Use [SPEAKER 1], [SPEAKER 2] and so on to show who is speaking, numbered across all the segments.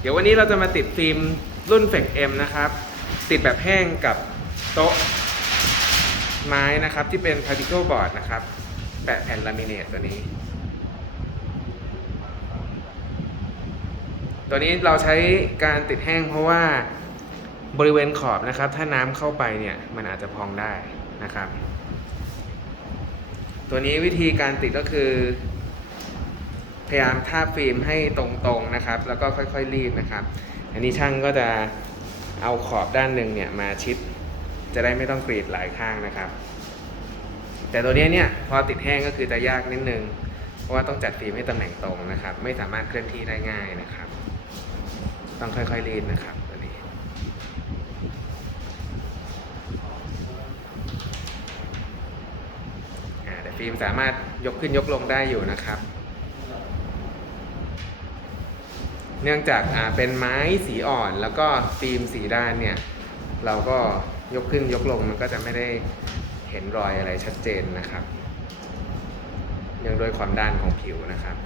[SPEAKER 1] เดี๋ยววันนี้เราจะมาติดฟิล์มรุ่น f e c M นะครับ ติดแบบแห้งกับโต๊ะไม้นะครับ ที่เป็น particle board นะครับ แปะแผ่นลามิเนตตัวนี้ ตัวนี้เราใช้การติดแห้งเพราะว่าบริเวณขอบนะครับ ถ้าน้ำเข้าไปเนี่ย มันอาจจะพองได้นะครับ ตัวนี้วิธีการติดก็คือ พยายามทาบฟิล์มให้ตรงๆนะครับ แล้วก็ค่อยๆรีดนะครับ อันนี้ช่างก็จะเอาขอบด้านหนึ่งเนี่ยมาชิด จะได้ไม่ต้องกรีดหลายข้างนะครับ แต่ตัวเนี้ยเนี่ยพอติดแห้งก็คือจะยากนิดนึง เพราะว่าต้องจัดฟิล์มให้ตำแหน่งตรงนะครับ ไม่สามารถเคลื่อนที่ได้ง่ายนะครับ ต้องค่อยๆรีดนะครับตัวนี้แต่ฟิล์มสามารถยกขึ้นยกลงได้อยู่นะครับ เนื่องจากอ่าเป็นไม้สีอ่อนแล้วก็ฟิล์มสีด้านเนี่ย เราก็ยกขึ้นยกลงมันก็จะไม่ได้เห็นรอยอะไรชัดเจนนะครับเนื่องด้วยความด้านของผิวนะครับ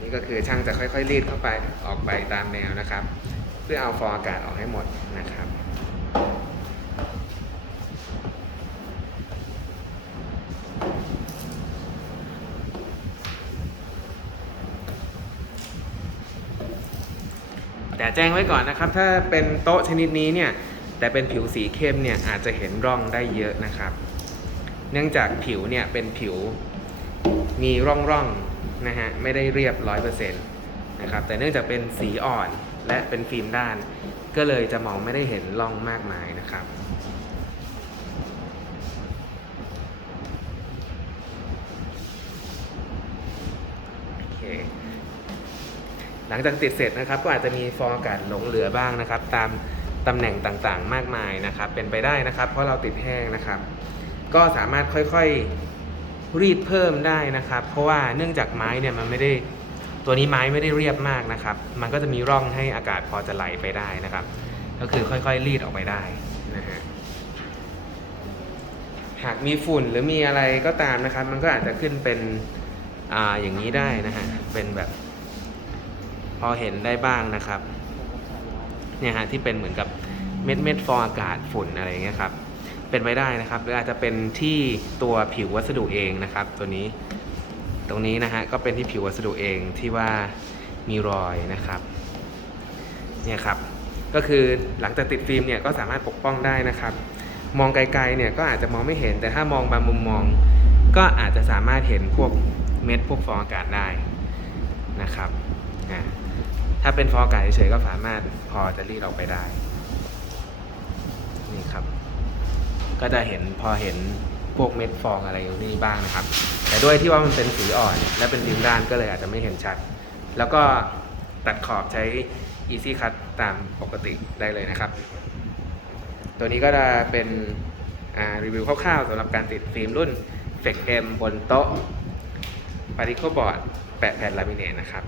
[SPEAKER 1] นี่ก็คือช่างจะค่อยๆรีดเข้าไปออกไปตามแนวนะครับ เพื่อเอาฟองอากาศออกให้หมดนะครับ แต่แจ้งไว้ก่อนนะครับ ถ้าเป็นโต๊ะชนิดนี้เนี่ยแต่เป็นผิวสีเข้มเนี่ยอาจจะเห็นร่องได้เยอะนะครับ เนื่องจากผิวเนี่ยเป็นผิวมีร่องร่องนะฮะไม่ได้เรียบร้อยเปอร์เซ็นต์นะครับแต่เนื่องจากเป็นสีอ่อนและเป็นฟิล์มด้าน ก็เลยจะมองไม่ได้เห็นร่องมากมายนะครับโอเค หลังจากติดเสร็จนะครับ ก็อาจจะมีฟองอากาศหลงเหลือบ้างนะครับ ตามตำแหน่งต่างๆ มากมายนะครับ เป็นไปได้นะครับ เพราะเราติดแห้งนะครับ ก็สามารถค่อยๆรีดเพิ่มได้นะครับ เพราะว่าเนื่องจากไม้เนี่ยมันไม่ได้ตัวนี้ไม้ไม่ได้เรียบมากนะครับ มันก็จะมีร่องให้อากาศพอจะไหลไปได้นะครับ ก็คือค่อยๆรีดออกไปได้นะฮะหากมีฝุ่นหรือมีอะไรก็ตามนะครับ มันก็อาจจะขึ้นเป็นอ่าอย่างนี้ได้นะฮะเป็นแบบ พอเห็นได้บ้างนะครับเนี่ยฮะที่เป็นเหมือนกับเม็ดเม็ดฟองอากาศฝุ่นอะไรเงี้ยครับเป็นไปได้นะครับ หรืออาจจะเป็นที่ตัวผิววัสดุเองนะครับ ตัวนี้ตรงนี้นะฮะก็เป็นที่ผิววัสดุเองที่ว่ามีรอยนะครับเนี่ยครับก็คือหลังจากติดฟิล์มเนี่ยก็สามารถปกป้องได้นะครับ มองไกลๆเนี่ยก็อาจจะมองไม่เห็นแต่ถ้ามองบางมุมมอง ก็อาจจะสามารถเห็นพวกเม็ดพวกฟองอากาศได้นะครับ อ่าถ้าเป็นฟองอากาเฉยก็สามารถพอจะรีดออกไปได้ นี่ครับ ก็จะเห็นพอเห็นพวกเม็ดฟองอะไรอยู่นี่บ้างนะครับ แต่ด้วยที่ว่ามันเป็นสีอ่อน และเป็นริมด้านก็เลยอาจจะไม่เห็นชัด แล้วก็ตัดขอบใช้ Easy Cut ตามปกติได้เลยนะครับ ตัวนี้ก็จะเป็นรีวิวคร่าวๆสำหรับการติดฟิล์มรุ่น f e c M บนโต๊ะ Particle Board แปะแผ่นลามิเนตนะครับ